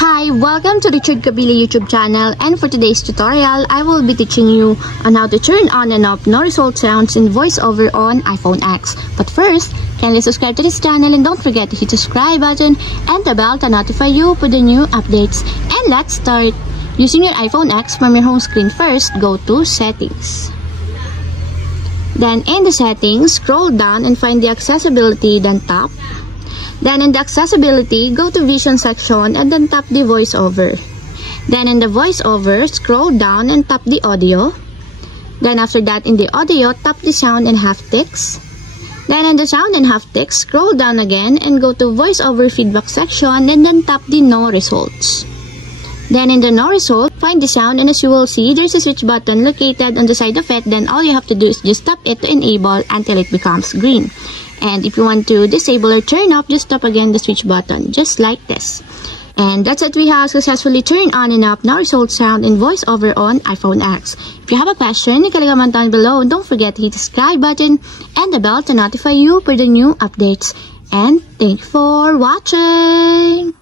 Hi, welcome to the Kabili YouTube channel, and for today's tutorial, I will be teaching you on how to turn on and off no result sounds in voiceover on iPhone X. But first, kindly subscribe to this channel and don't forget to hit the subscribe button and the bell to notify you for the new updates. And let's start. Using your iPhone X, from your home screen first, go to Settings. Then in the settings, scroll down and find the accessibility, then tap. Then in the accessibility, go to vision section and then tap the voiceover. Then in the voiceover, scroll down and tap the audio. Then after that, in the audio, tap the sound and haptics. Then in the sound and haptics, scroll down again and go to voiceover feedback section and then tap the no results. Then in the no result, find the sound, and as you will see, there's a switch button located on the side of it. Then all you have to do is just tap it to enable until it becomes green. And if you want to disable or turn off, just tap again the switch button, just like this. And that's it, we have successfully turned on and off no result sound in voiceover on iPhone X. If you have a question, you can comment down below. Don't forget to hit the subscribe button and the bell to notify you for the new updates. And thank you for watching!